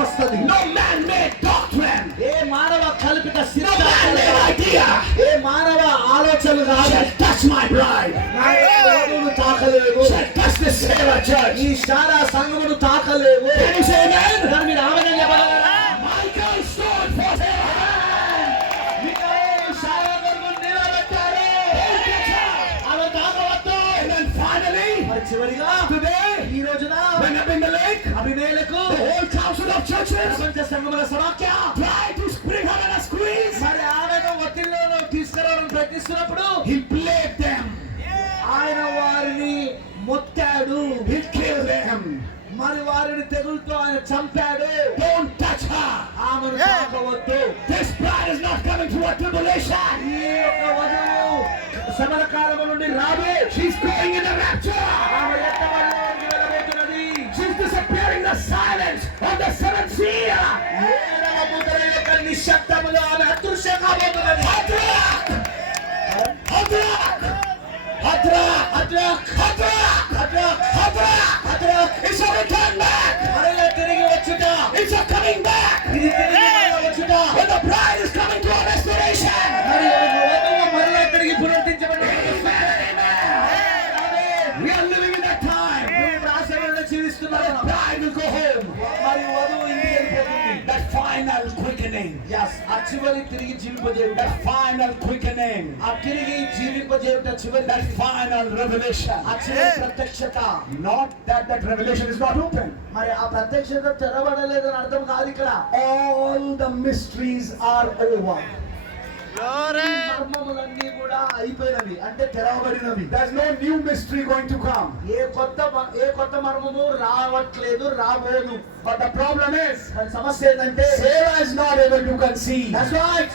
వస్తది. No man-made doctrine. ఏ మానవ కల్పిత No సిద్ధాంతాలు man-made కాదు. idea. ఏ మానవ ఆలోచనలు కాదు. Shall touch my bride. నా యొక్క వధువును తాకలేవు. Shall touch the Sarah church. ఈ శారా సంఘమును తాకలేవు. Can you say amen? దాని మీద ఆమేన్ చెప్పగలరా? Michael stood for Sarah. మిఖాయేలు Sarah కొరకు నిలబెట్టారు. ఆమె తాకవద్దు. And then finally, మరి చివరిగా today, ఈ రోజున when Abimelech, Abimelech the whole council of churches, ప్రపంచ సంఘముల సమాఖ్య tried to bring her in a squeeze, మరి ఆమెను ఒత్తిడిలో తీసుకురావాలని ప్రయత్నిస్తున్నప్పుడు he plagued them. ఆయన వారిని మొత్తాడు. He killed them. మరి వారిని తెగులుతో ఆయన చంపాడు. Don't touch her. ఆమెను తాకవద్దు. This bride is not coming through a tribulation. ఈ యొక్క వధువు శ్రమల కాలము నుండి రాదు. She's going in the rapture. ఆమె ఎత్తబడిలోకి వెళ్ళబోతున్నది. She's disappearing the silence of the seventh seal. ఏడవ ముద్ర యొక్క నిశ్శబ్దములో ఆమె అదృశ్యం కాబోతున్నది. Hadrak! Hadrak! Hadrak! అద్రక్ Hadrak! అద్రక్ Hadrak! అద్రక్ It's a return back. మరలా తిరిగి వచ్చుట. It's a coming back. ఇది తిరిగి మరలా వచ్చుట. When the bride is coming to a restoration. మరి వధువు మరలా తిరిగి పునరుద్ధరించబడినప్పుడు We are living in that time. ఇప్పుడు ఆ సమయంలో జీవిస్తున్నారు. The bride will go home. మరి వధువు ఇంటికి వెళ్ళిపోతుంది. That final quickening. Yes, ఆ చివరి తిరిగి జీవింపజేయుట. That final quickening. ఆ తిరిగి జీవింపజేయుట చివరి That final revelation. ఆ చివరి ప్రత్యక్షత. Not that revelation is not open. మరి ఆ ప్రత్యక్షత తెరవడలేదని అర్థం కాదు ఇక్కడ. All the mysteries are over. ఈ మర్మములన్నీ కూడా అయిపోయినవి, అంటే తెరవబడినవి. There's no new mystery going to come. ఏ కొత్త మర్మము రావట్లేదు, రాబోదు. But the problem is, కానీ సమస్య ఏంటంటే Sarah is not able to conceive. that's right.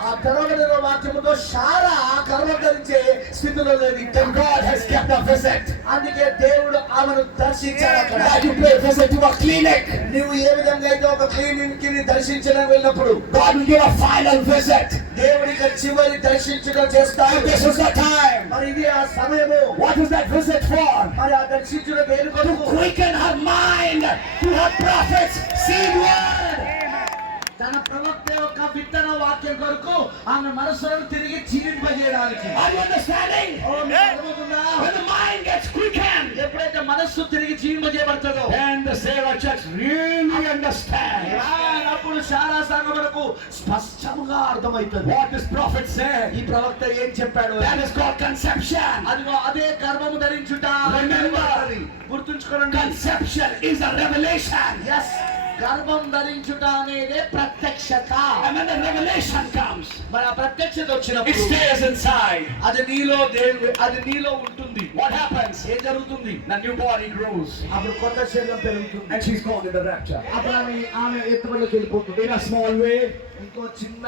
ఆ తెరవబడిన వాక్యముతో శారా గర్భధరించే స్థితిలో లేదు. And God has kept a visit. అందుకే దేవుడు ఆమెను దర్శించాడు అక్కడ. Like you pay a visit to a clinic, నువ్వు ఏ విధంగా అయితే ఒక క్లినిక్ ని దర్శించడానికి వెళ్ళినప్పుడు God will give a final visit. దేవుడికి చివరి దర్శించడం చేస్తాడు. This is the time. మరి ఇది ఆ సమయము. What is that visit for? మరి ఆ దర్శించడం దేని To కొరకు? quicken her mind to her prophet's seed word. తన ప్రవక్త యొక్క విత్తన వాక్యం కొరకు ఆమె మనసును తిరిగి జీవింపజేయడానికి. Are you understanding? ఓ, మీకు అర్థమవుతుందా? When the mind gets quickened, ఎప్పుడైతే మనస్సు తిరిగి జీవింపజేయబడుతుందో then the Sarah church really understands అప్పుడు శారా సంఘమునకు స్పష్టంగా అర్థమవుతుంది. what this prophet ఈ said. ప్రవక్త ఏం చెప్పాడు? That is called conception. అదిగో అదే గర్భము ధరించుట. Remember. గుర్తుంచుకోండి. Conception is a revelation. Yes, గర్భం ధరించుట అనేదే ప్రత్యక్షత. And when the revelation comes, మరి ఆ ప్రత్యక్షత it వచ్చినప్పుడు stays inside. అది నీలో ఉంటుంది. What happens? ఏం జరుగుతుంది? The new body grows. అప్పుడు కొత్త శరీరం పెరుగుతుంది. And she's gone in the rapture. అప్పుడు ఆమె ఎత్తుబడిలోకి వెళ్ళిపోతుంది. In a small way, ఇంకో చిన్న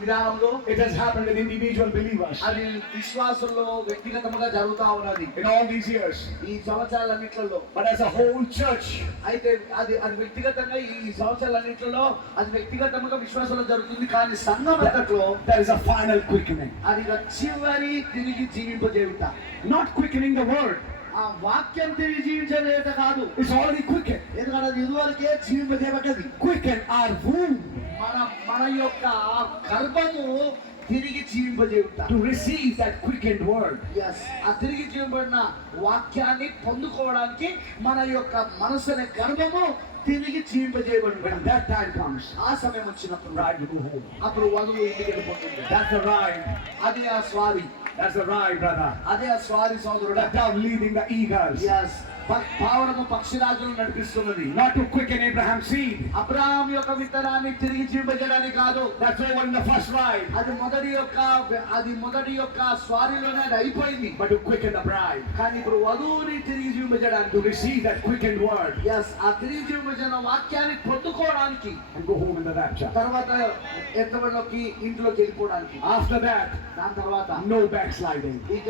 విధానంలో it has happened with individual believers. అది విశ్వాసంలో వ్యక్తిగతంగా జరుగుతా ఉన్నది In all these years. ఈ సంవత్సరాలన్నిట్లలో. But as a whole church, అయితే అది వ్యక్తిగతంగా ఈ సంవత్సరాలన్నిట్లలో అది వ్యక్తిగతంగా విశ్వాసంలో జరుగుతుంది. కానీ సంఘం అంతట్లో there is a final quickening. అది చివరి తిరిగి జీవింపజేయుట. Not quickening the word. ఆ వాక్యం తిరిగి జీవించేట కాదు. It's already quickened. ఎందుకంటే అది ఇదివరకే జీవింపజేయబడ్డది. Quicken our womb మన యొక్క గర్భము తిరిగి జీవింపజేయుట. to receive that quickened word. Yes, ఆ తిరిగి జీవింపబడిన వాక్యాన్ని పొందుకోవడానికి మన యొక్క మనసు అనే గర్భము తిరిగి జీవింపజేయబడి. When that time comes, ఆ సమయం వచ్చినప్పుడు bride will go home. అప్పుడు వధువు ఇంటికి వెళ్ళిపోతుంది. That's the ride. అదే ఆ స్వారీ. That's the ride, brother. అదే ఆ స్వారీ సోదరుడు. The dove leading the eagles. Yes, పావనము పక్షిరాజును నడిపిస్తున్నది. Not to quicken Abraham's seed. Abraham యొక్క విత్తనాన్ని తిరిగి జీవింపజేయడానికి కాదు. That's over in the first ride. అది మొదటి యొక్క స్వారీలోనే అది అయిపోయింది. But to quicken the bride. కానీ ఇప్పుడు వధువుని తిరిగి జీవింపజేయడానికి. To receive that quickened word. Yes, ఆ తిరిగి జీవింపజేయన వాక్యాన్ని పొందుకోవడానికి. And go home in the rapture. తర్వాత ఎత్తబడిలోకి ఇంట్లోకి వెళ్ళిపోవడానికి. After that, దాని తర్వాత no backsliding. ఇక